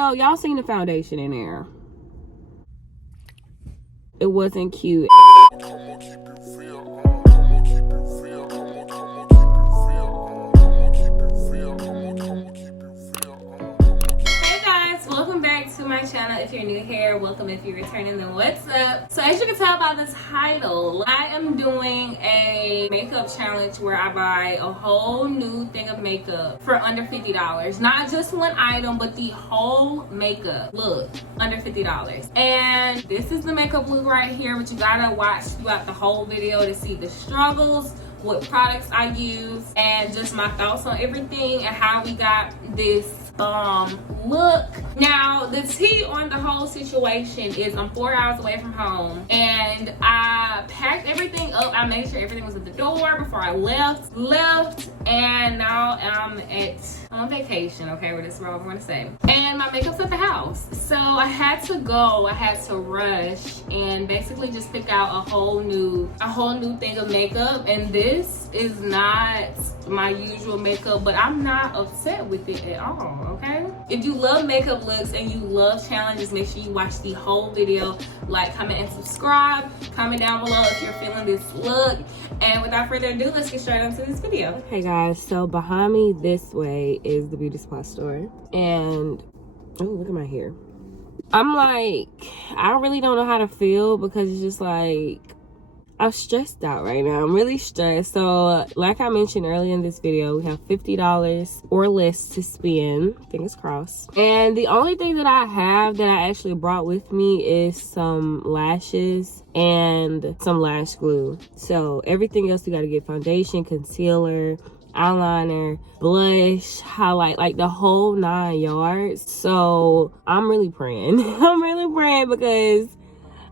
know. Y'all seen the foundation in there. It wasn't cute. Welcome back to my channel. If you're new here, welcome. If you're returning, then what's up? So as you can tell by the title, I am doing a makeup challenge where I buy a whole new thing of makeup for under $50. Not just one item, but the whole makeup look under $50. And this is the makeup look right here, but you gotta watch throughout the whole video to see the struggles, what products I use, and just my thoughts on everything and how we got this look. Now the tea on the whole situation is I'm 4 hours away from home and I packed everything up. I made sure everything was at the door before I left, and now I'm on vacation, okay, well, this is what I'm gonna say. And my makeup's at the house. So I had to rush and basically just pick out a whole new thing of makeup. And this is not my usual makeup, but I'm not upset with it at all, okay? If you love makeup looks and you love challenges, make sure you watch the whole video. Like, comment, and subscribe. Comment down below if you're feeling this look. And without further ado, let's get straight into this video. Okay guys, so behind me this way is the beauty supply store. And oh, look at my hair. I'm like, I really don't know how to feel because it's just like, I'm stressed out right now. I'm really stressed. So like I mentioned earlier in this video, we have $50 or less to spend, fingers crossed. And the only thing that I have that I actually brought with me is some lashes and some lash glue. So everything else, we got to get foundation, concealer, eyeliner, blush, highlight, like the whole 9 yards. So I'm really praying. I'm really praying because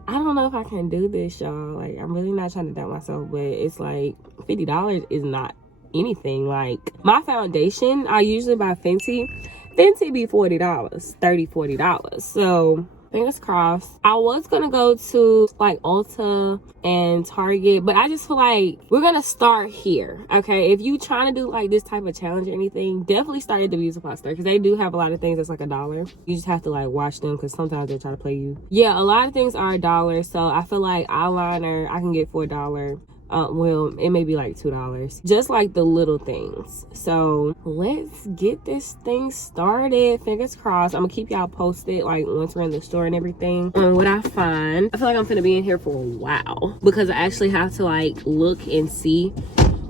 I don't know if I can do this, y'all. Like, I'm really not trying to doubt myself, but it's like $50 is not anything. Like, my foundation, I usually buy Fenty. Fenty be $40, $30, $40. So fingers crossed. I was gonna go to like Ulta and Target, but I just feel like we're gonna start here, okay? If you trying to do like this type of challenge or anything, definitely start at the beauty supply store because they do have a lot of things that's like $1. You just have to like watch them because sometimes they try to play you. Yeah, a lot of things are $1, so I feel like eyeliner I can get for $1. Well, it may be like $2, just like the little things. So let's get this thing started. Fingers crossed. I'm gonna keep y'all posted like once we're in the store and everything on what I find. I feel like I'm gonna be in here for a while because I actually have to like look and see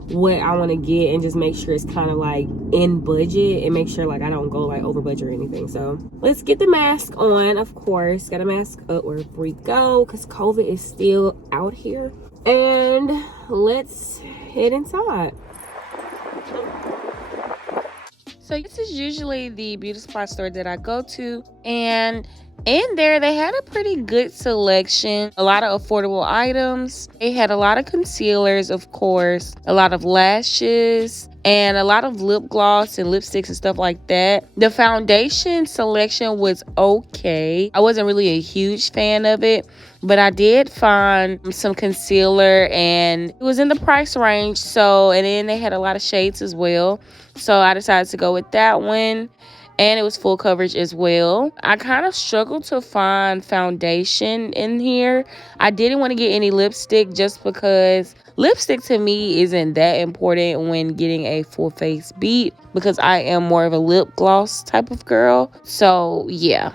what I want to get and just make sure it's kind of like in budget and make sure like I don't go like over budget or anything. So let's get the mask on. Of course, got a mask up wherever we go because COVID is still out here. And let's head inside. So this is usually the beauty supply store that I go to, and in there they had a pretty good selection, a lot of affordable items. They had a lot of concealers, of course, a lot of lashes, and a lot of lip gloss and lipsticks and stuff like that. The foundation selection was okay. I wasn't really a huge fan of it, but I did find some concealer and it was in the price range. So, and then they had a lot of shades as well. So I decided to go with that one. And it was full coverage as well. I kind of struggled to find foundation in here. I didn't want to get any lipstick just because lipstick to me isn't that important when getting a full face beat because I am more of a lip gloss type of girl. So yeah.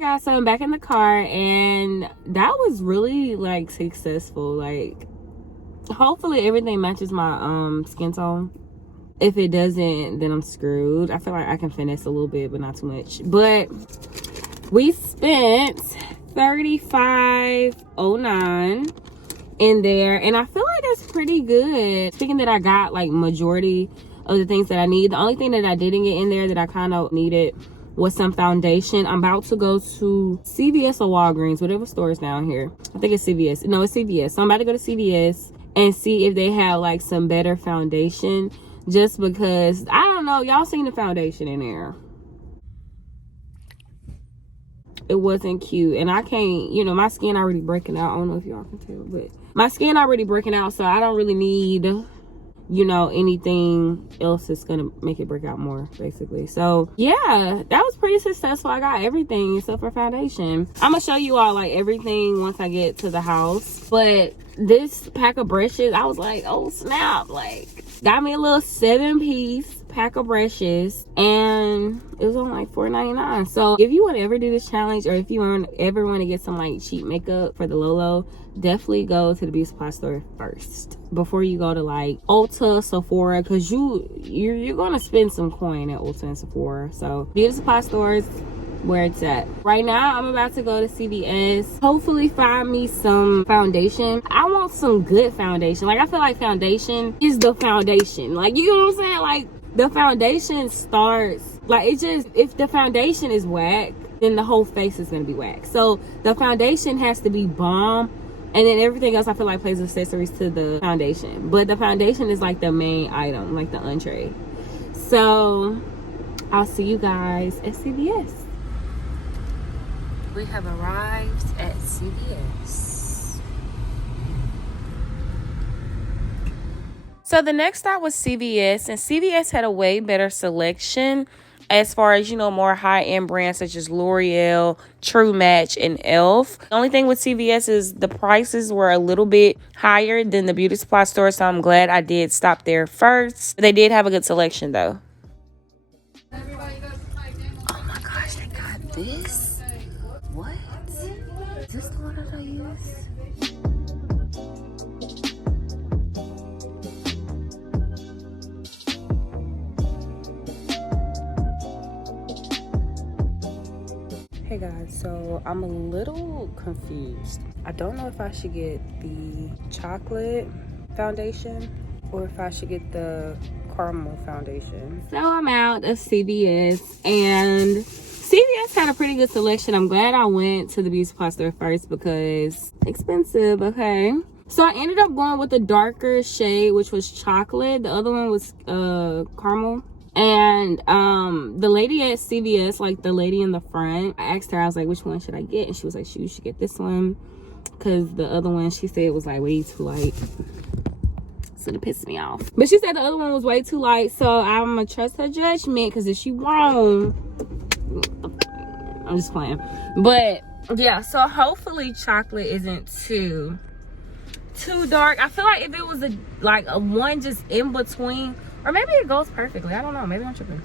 Guys, so I'm back in the car and that was really like successful. Like, hopefully everything matches my skin tone. If it doesn't, then I'm screwed. I feel like I can finesse a little bit but not too much. But we spent $35.09 in there and I feel like that's pretty good. Speaking that I got like majority of the things that I need. The only thing that I didn't get in there that I kind of needed was some foundation. I'm about to go to CVS or Walgreens, whatever store is down here. I think it's CVS. No, it's CVS. So I'm about to go to CVS and see if they have like some better foundation just because I don't know, y'all seen the foundation in there. It wasn't cute, and I can't, you know, my skin already breaking out. I don't know if y'all can tell, but my skin already breaking out, so I don't really need, you know, anything else that's gonna make it break out more, basically. So yeah, that was pretty successful. I got everything except for foundation. I'm gonna show you all like everything once I get to the house. But this pack of brushes, I was like, oh snap, like got me a little 7-piece pack of brushes, and it was on like $4.99. So if you want to ever do this challenge, or if you ever want to get some like cheap makeup for the low, definitely go to the beauty supply store first before you go to like Ulta, Sephora, because you're gonna spend some coin at Ulta and Sephora. So beauty supply stores where it's at. Right now I'm about to go to CVS, hopefully find me some foundation. I want some good foundation. Like I feel like foundation is the foundation, like, you know what I'm saying? Like the foundation starts, like, it just, if the foundation is whack, then the whole face is gonna be whack. So the foundation has to be bomb, and then everything else I feel like plays accessories to the foundation. But the foundation is like the main item, like the entree. So I'll see you guys at CVS. We have arrived at CVS. So the next stop was CVS, and CVS had a way better selection as far as, you know, more high-end brands such as L'Oreal, True Match, and e.l.f. The only thing with CVS is the prices were a little bit higher than the beauty supply store, so I'm glad I did stop there first. They did have a good selection though. Oh my gosh, I got this. What? Is this the one that I use? Hey guys, so I'm a little confused. I don't know if I should get the chocolate foundation or if I should get the caramel foundation. So I'm out of CVS, and CVS had a pretty good selection. I'm glad I went to the beauty supply store first because expensive, okay? So I ended up going with the darker shade, which was chocolate. The other one was caramel. And the lady at CVS, like the lady in the front, I asked her, I was like, which one should I get? And she was like, you should get this one, because the other one, she said, was like way too light. So it pissed me off. But she said the other one was way too light, so I'm gonna trust her judgment, because if she wrong, I'm just playing. But yeah, so hopefully chocolate isn't too dark. I feel like if it was a one just in between, or maybe it goes perfectly. I don't know. Maybe I'm tripping.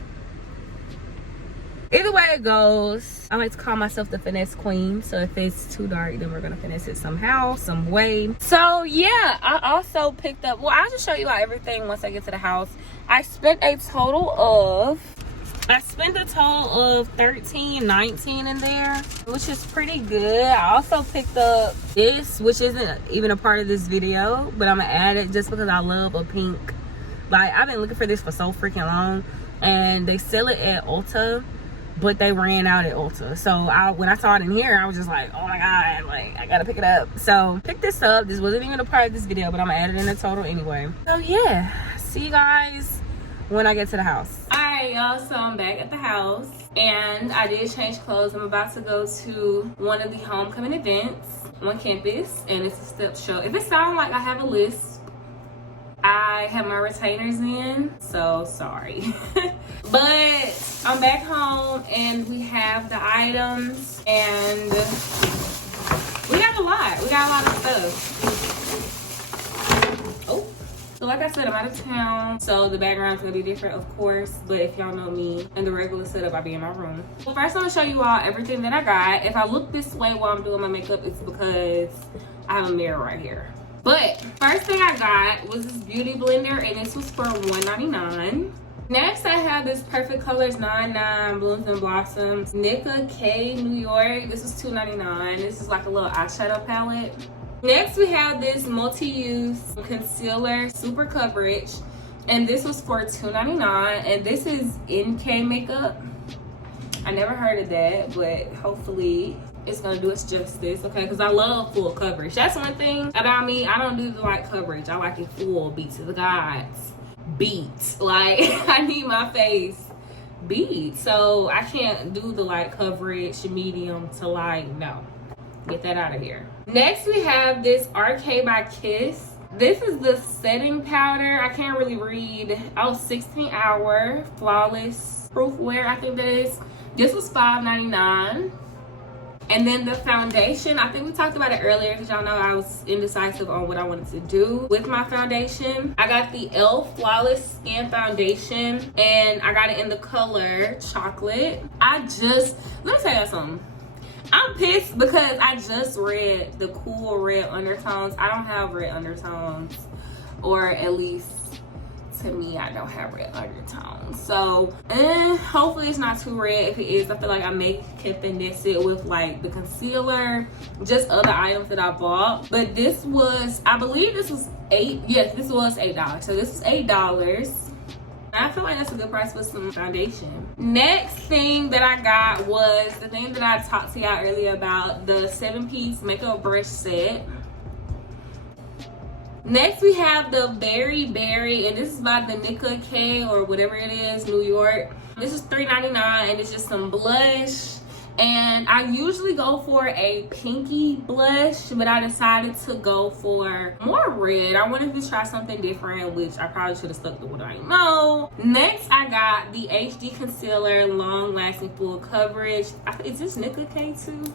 Either way it goes, I like to call myself the finesse queen. So if it's too dark, then we're going to finesse it somehow, some way. So yeah, I also picked up, well, I'll just show you out everything once I get to the house. I spent a total of $13.19 in there, which is pretty good. I also picked up this, which isn't even a part of this video, but I'm gonna add it just because I love a pink. Like, I've been looking for this for so freaking long, and they sell it at Ulta, but they ran out at Ulta. So when I saw it in here, I was just like, oh my god, like, I gotta pick it up. So pick this up. This wasn't even a part of this video, but I'm gonna add it in the total anyway. So yeah, see you guys when I get to the house. Alright y'all, so I'm back at the house, and I did change clothes. I'm about to go to one of the homecoming events on campus, and it's a step show. If it sounds like I have a list, I have my retainers in, so sorry. But I'm back home, and we have the items, and we got a lot of stuff. Oh, so like I said, I'm out of town, so the background's gonna be different, of course, but if y'all know me and the regular setup, I'll be in my room. So first I'm gonna show you all everything that I got. If I look this way while I'm doing my makeup, it's because I have a mirror right here. But first thing I got was this beauty blender, and this was for $1.99. Next, I have this Perfect Colors 99 Blooms and Blossoms Nicka K New York. This is $2.99. This is like a little eyeshadow palette. Next, we have this multi-use concealer, super coverage, and this was for $2.99. And this is NK makeup. I never heard of that, but hopefully it's gonna do its justice, okay? Because I love full coverage. That's one thing about me. I don't do the light coverage. I like it full, beat to the gods. beat. Like, I need my face beat. So I can't do the light coverage medium to light. No, get that out of here. Next we have this RK by Kiss. This is the setting powder. I can't really read. Oh, 16 hour flawless proof wear, I think that is. This was $5.99. And then the foundation, I think we talked about it earlier because y'all know I was indecisive on what I wanted to do with my foundation. I got the e.l.f. Flawless Skin Foundation and I got it in the color chocolate. Let me tell you something. I'm pissed because I just read the cool red undertones. I don't have red undertones, or at least to me, I don't have red undertones. So hopefully it's not too red. If it is, I feel like I may finesse it with like the concealer, just other items that I bought. But this was, I believe this was this was $8. So this is $8. I feel like that's a good price for some foundation. Next thing that I got was the thing that I talked to y'all earlier about, the 7-piece makeup brush set. Next we have the Berry Berry, and this is by the Nika K or whatever it is, New York. This is $3.99 and it's just some blush. And I usually go for a pinky blush, but I decided to go for more red. I wanted to try something different, which I probably should have stuck to what I know. Next, I got the HD Concealer Long Lasting Full Coverage. Is this Nika K too?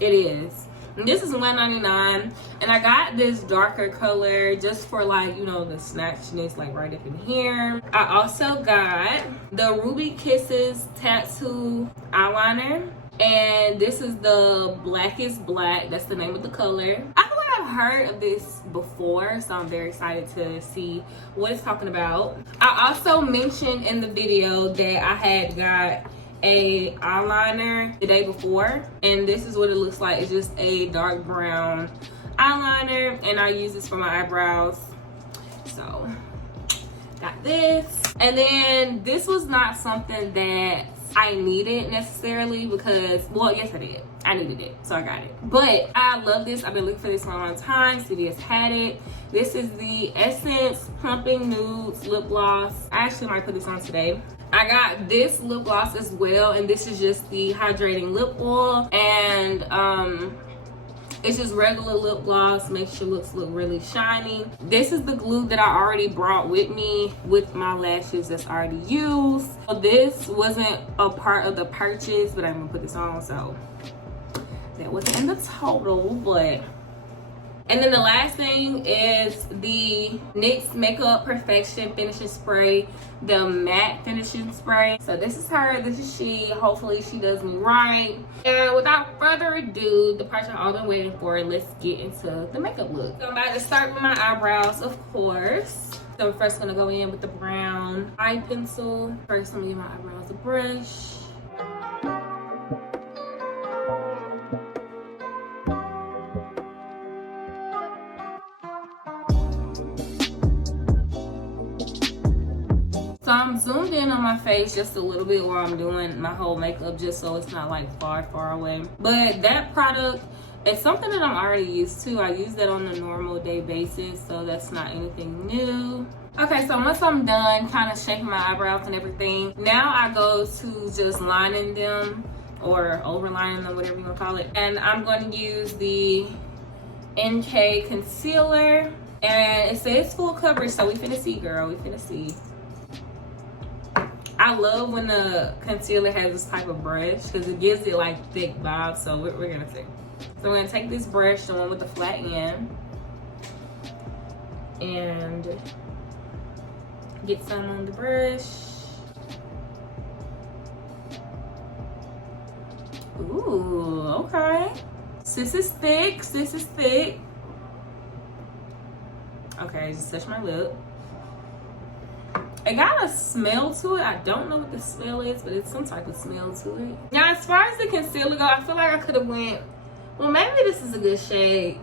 It is. And this is $1.99, and I got this darker color just for like, you know, the snatchiness like right up in here. I also got the Ruby Kisses Tattoo Eyeliner. And this is the Blackest Black. That's the name of the color. I feel like I've heard of this before, so I'm very excited to see what it's talking about. I also mentioned in the video that I had got a eyeliner the day before, and this is what it looks like. It's just a dark brown eyeliner, and I use this for my eyebrows. So, got this. And then this was not something that I needed necessarily because, well, yes I did. I needed it, so I got it. But I love this. I've been looking for this for a long time. CVS had it. This is the Essence Plumping Nudes Lip Gloss. I actually might put this on today. I got this lip gloss as well, and this is just the hydrating lip oil, and it's just regular lip gloss. Makes your lips look really shiny. This is the glue that I already brought with me with my lashes that's already used. So this wasn't a part of the purchase, but I'm gonna put this on, so that wasn't in the total. But and then the last thing is the NYX Makeup Perfection Finishing Spray, the matte finishing spray. So this is her, this is she. Hopefully she does me right. And without further ado, the part y'all all been waiting for, let's get into the makeup look. So I'm about to start with my eyebrows, of course. So we're first gonna go in with the brown eye pencil. First, I'm gonna give my eyebrows a brush. So I'm zoomed in on my face just a little bit while I'm doing my whole makeup, just so it's not like far away. But that product is something that I'm already used to. I use that on a normal day basis, so that's not anything new. Okay, so once I'm done kind of shaping my eyebrows and everything, now I go to just lining them or overlining them, whatever you want to call it. And I'm going to use the NK concealer, and it says full coverage, so we finna see, girl, we finna see. I love when the concealer has this type of brush because it gives it like thick vibes, so we're gonna see. So we're gonna take this brush, the one with the flat end, and get some on the brush. Ooh, okay. Sis is thick, sis is thick. Okay, just touch my lip. It got a smell to it. I don't know what the smell is, but it's some type of smell to it. Now, as far as the concealer go, I feel like I could have went, well, maybe this is a good shade.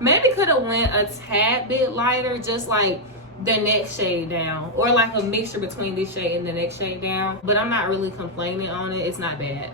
Maybe could have went a tad bit lighter, just like the next shade down, or like a mixture between this shade and the next shade down. But I'm not really complaining on it. It's not bad.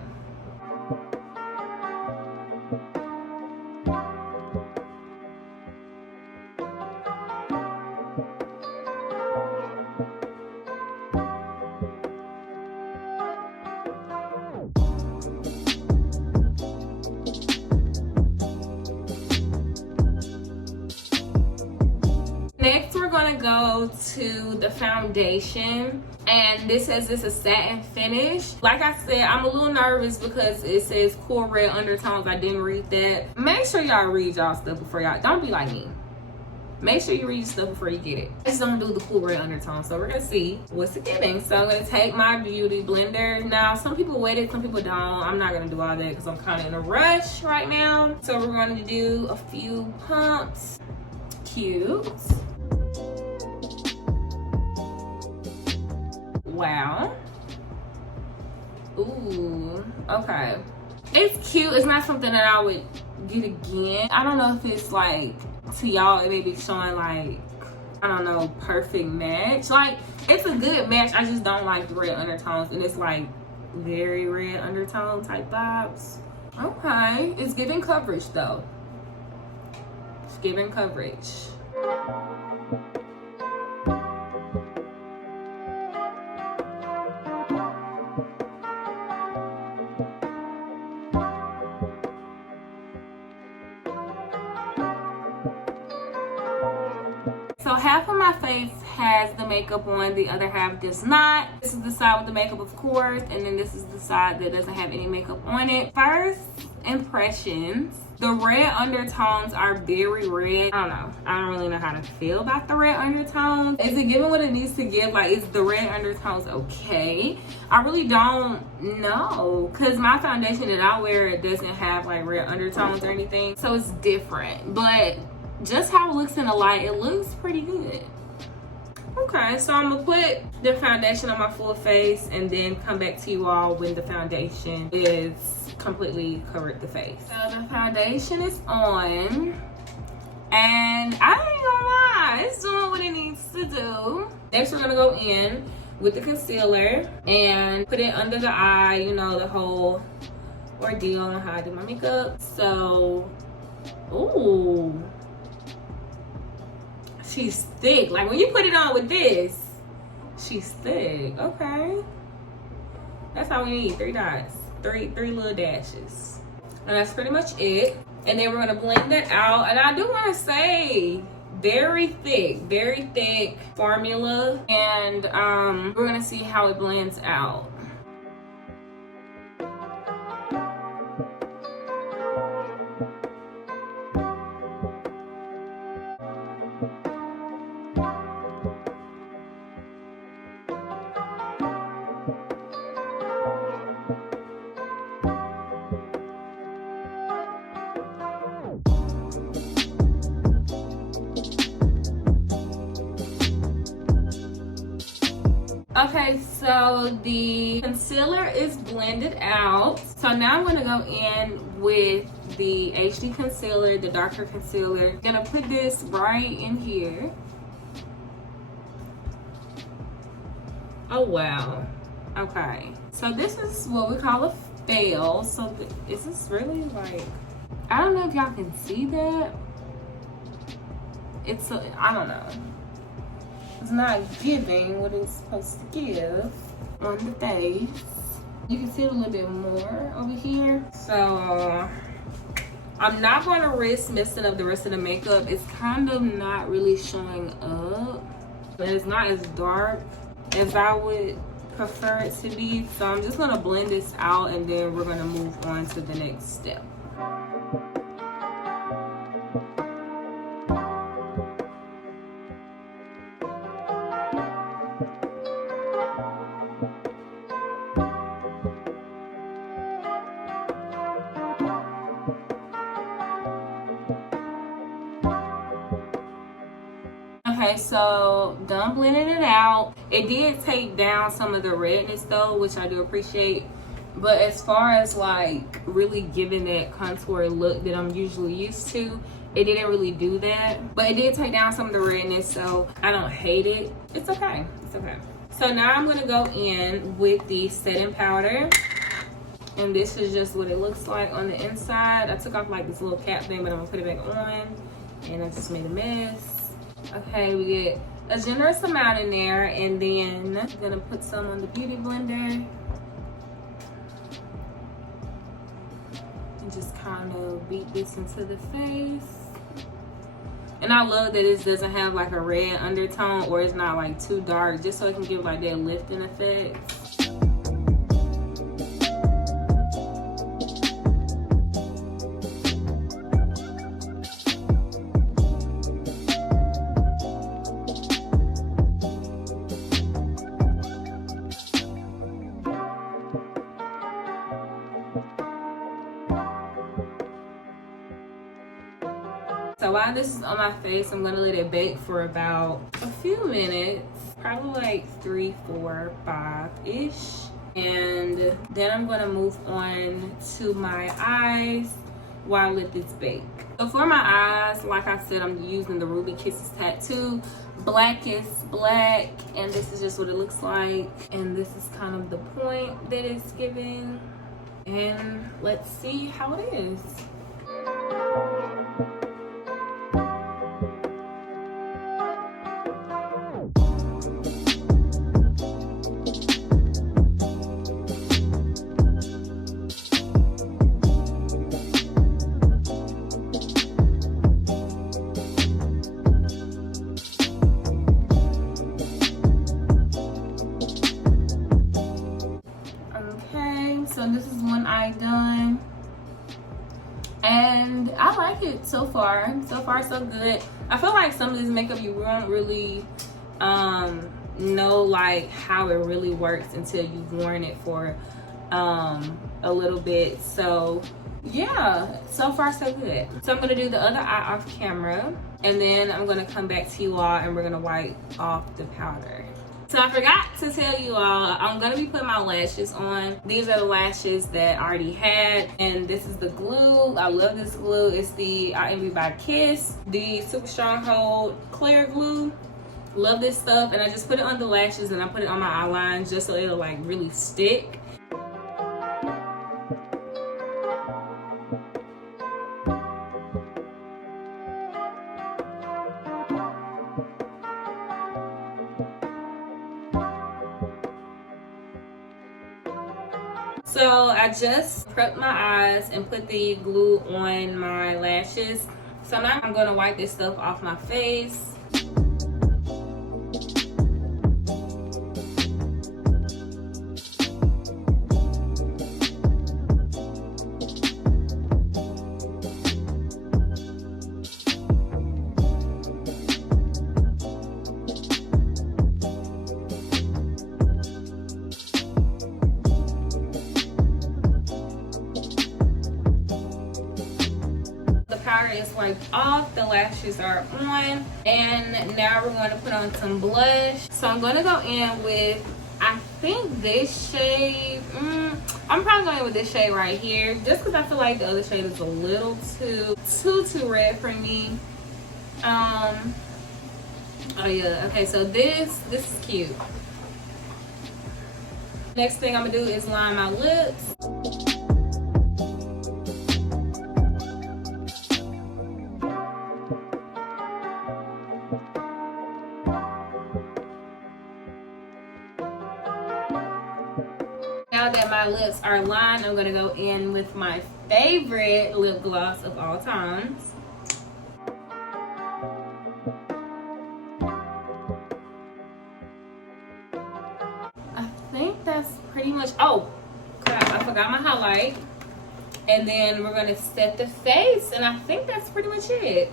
gonna go to the foundation, and this says it's a satin finish. Like I said, I'm a little nervous because it says cool red undertones. I didn't read that. Make sure y'all read y'all stuff before y'all, don't be like me. Make sure you read your stuff before you get it. I just don't do the cool red undertone, so we're gonna see what's it giving. So I'm gonna take my beauty blender. Now, some people wet it, some people don't. I'm not gonna do all that because I'm kind of in a rush right now. So we're going to do a few pumps. Cute. Wow. Ooh, okay. It's cute. It's not something that I would get again. I don't know if it's like, to y'all, it may be showing like, I don't know, perfect match. Like, it's a good match. I just don't like the red undertones, and it's like very red undertone type vibes. Okay, it's giving coverage though. It's giving coverage. So half of my face has the makeup on, the other half does not. This is the side with the makeup, of course, and then this is the side that doesn't have any makeup on it. First impressions, the red undertones are very red. I don't know. I don't really know how to feel about the red undertones. Is it giving what it needs to give? Like, is the red undertones okay? I really don't know, because my foundation that I wear, it doesn't have like red undertones or anything, so it's different. But just how it looks in the light, it looks pretty good. Okay, so I'm gonna put the foundation on my full face and then come back to you all when the foundation is completely covered the face. So the foundation is on, and I ain't gonna lie, it's doing what it needs to do. Next, we're gonna go in with the concealer and put it under the eye, you know, the whole ordeal on how I do my makeup. So, ooh. She's thick. Like, when you put it on with this, she's thick. Okay. That's all we need. 3 dots. Three little dashes. And that's pretty much it. And then we're going to blend that out. And I do want to say, very thick formula. And we're going to see how it blends out. Okay, so the concealer is blended out. So now I'm gonna go in with the HD concealer, the darker concealer. I'm gonna put this right in here. Oh wow. Okay, so this is what we call a fail. So is this really like, I don't know if y'all can see that. It's a, I don't know. It's not giving what it's supposed to give on the face. You can see it a little bit more over here. So I'm not going to risk messing up the rest of the makeup. It's kind of not really showing up. And it's not as dark as I would prefer it to be. So I'm just going to blend this out, and then we're going to move on to the next step. Okay, so done blending it out. It did take down some of the redness though, which I do appreciate. But as far as like really giving that contour look that I'm usually used to, it didn't really do that. But it did take down some of the redness, so I don't hate it. It's okay, it's okay. So now I'm gonna go in with the setting powder. And this is just what it looks like on the inside. I took off like this little cap thing, but I'm gonna put it back on. And I just made a mess. Okay, we get a generous amount in there, and then I'm gonna put some on the beauty blender and just kind of beat this into the face. And I love that this doesn't have like a red undertone, or it's not like too dark, just so it can give like that lifting effect. So while this is on my face, I'm gonna let it bake for about a few minutes, probably like 3, 4, 5-ish. And then I'm gonna move on to my eyes while I let this bake. So for my eyes, like I said, I'm using the Ruby Kisses Tattoo Blackest Black, and this is just what it looks like. And this is kind of the point that it's giving. And let's see how it is. So this is one eye done, and I like it so far. So far so good. I feel like some of this makeup you won't really know like how it really works until you've worn it for a little bit. So yeah, so far so good. So I'm gonna do the other eye off camera, and then I'm gonna come back to you all and we're gonna wipe off the powder. So I forgot to tell you all, I'm gonna be putting my lashes on. These are the lashes that I already had, and this is the glue. I love this glue. It's the I Envy by Kiss, the Super Stronghold clear glue. Love this stuff, and I just put it on the lashes and I put it on my eyelines just so it'll like really stick. So I just prepped my eyes and put the glue on my lashes. So now I'm gonna wipe this stuff off my face. Powder is wiped off, the lashes are on, and now we're going to put on some blush. So I'm going to go in with, I think this shade, I'm probably going in with this shade right here, just because I feel like the other shade is a little too red for me. Oh yeah, okay, so this is cute. Next thing I'm gonna do is line my lips. Now that my lips are lined, I'm gonna go in with my favorite lip gloss of all times. I think that's pretty much, oh crap, I forgot my highlight. And then we're gonna set the face, and I think that's pretty much it.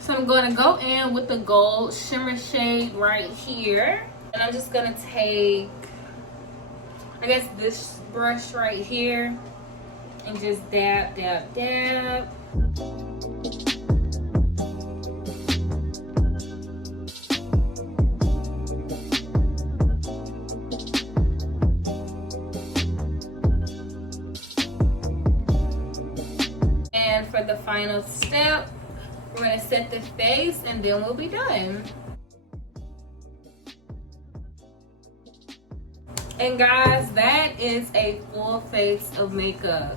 So I'm gonna go in with the gold shimmer shade right here. And I'm just gonna take, I guess, this brush right here and just dab, dab, dab. And for the final step, we're gonna set the face and then we'll be done. And guys, that is a full face of makeup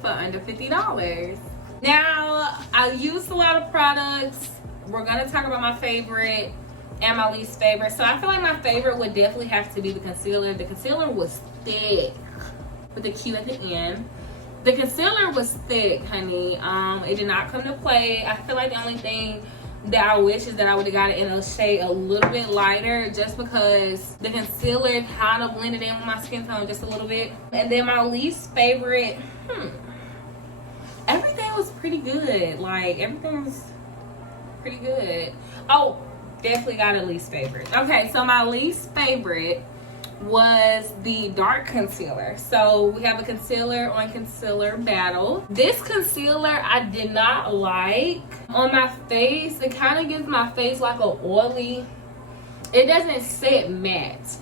for under $50. Now, I used a lot of products. We're gonna talk about my favorite and my least favorite. So I feel like my favorite would definitely have to be the concealer. The concealer was thick with the Q at the end. The concealer was thick, honey. It did not come to play. I feel like the only thing that I wish is that I would have got it in a shade a little bit lighter, just because the concealer kind of blended in with my skin tone just a little bit. And then my least favorite, everything was pretty good. Like, everything was pretty good. Oh, definitely got a least favorite. Okay, so my least favorite was the dark concealer. So we have a concealer on concealer battle. This concealer I did not like on my face. It kind of gives my face like a oily, it doesn't set matte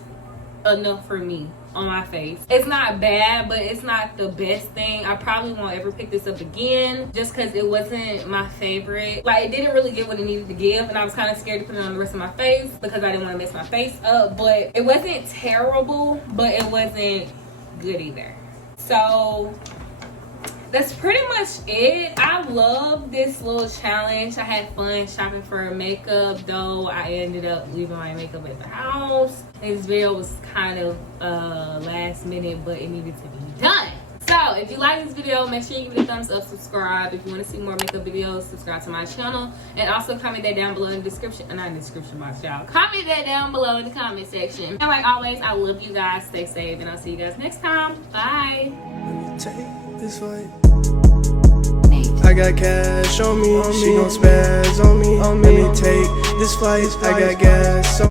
enough for me on my face. It's not bad, but it's not the best thing. I probably won't ever pick this up again, just because it wasn't my favorite. Like, it didn't really give what it needed to give, and I was kind of scared to put it on the rest of my face because I didn't want to mess my face up. But it wasn't terrible, but it wasn't good either. So that's pretty much it. I love this little challenge. I had fun shopping for makeup, though I ended up leaving my makeup at the house. This video was kind of last minute, but it needed to be done. So if you like this video, make sure you give it a thumbs up, subscribe. If you want to see more makeup videos, subscribe to my channel, and also comment that down below in the description, not in the description box, y'all. Comment that down below in the comment section. And like always, I love you guys. Stay safe, and I'll see you guys next time. Bye. Let me take this fight. I got cash on me, she gon' spaz on me. Let me take this flight, I got gas.